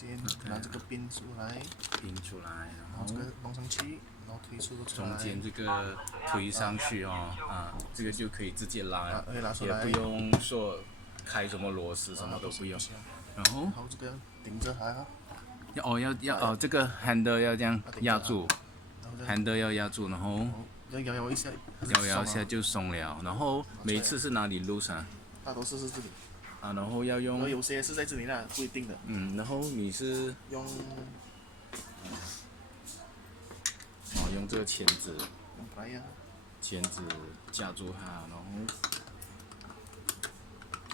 先拿这个边出来，拼出来，然后然后这个弄上去，然后推出出来。中间这个推上去哦，这个就可以直接拉，可以拿出也来。不用说开什么螺丝，什么都不用。然后然后这个顶着它啊。这个 handle 要这样压住，handle 要压住，然后要摇一下。摇一下就松了。然后每次是哪里 loose 啊？大多数是这里。然后要用。有些是在这里啦，不一定的。然后你是用。用这个钳子。用白呀。钳子夹住它，然后。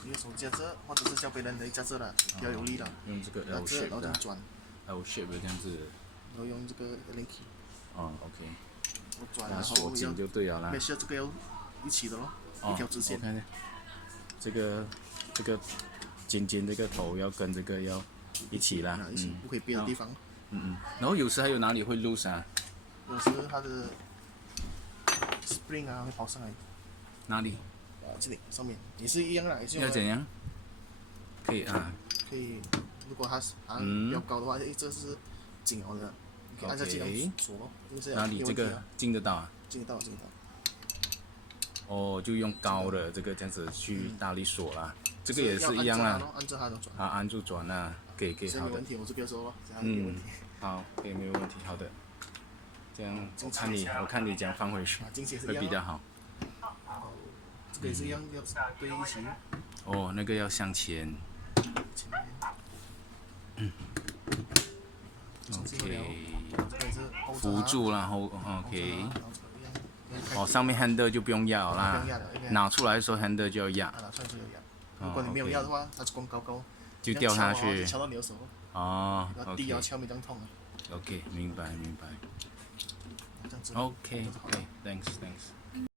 用手夹着，或者是叫别人来夹着啦，比较有力啦。用这个 L shape 然后转。L shape 这样子。然后用这个 Allen key。OK。我转然后锁紧就对了啦。没事，这个要一起的咯，一条直线。我看看。这个尖这个头要跟这个要一起啦。不可以别的地方。然后有时还有哪里会 loose 啊？有时它的 spring 会跑上来。哪里？这里上面也是一样啦，也是。要怎样？可以啊。可以，如果它比较高的话，这是紧了的，你可以按下去锁咯。哪里这个进得到啊？进得到。就用高的这个这样子去大力锁啦。这个也是一样啦。按着它的转。按住转啦，可以好的。没问题，我这边说咯。好，可以没有问题，好的。这样我看你这样放回去会比较好。这个也是一样，要对一起。那个要向前。OK。扶住然后 OK。上面 handle 就不用压了啦，拿出来的时候 handle 就要压。拿出来就要压。如果你没有压的话，它就光高高。就掉下去。敲到你的手。地要敲没这样痛。OK， 明白。OK， thanks。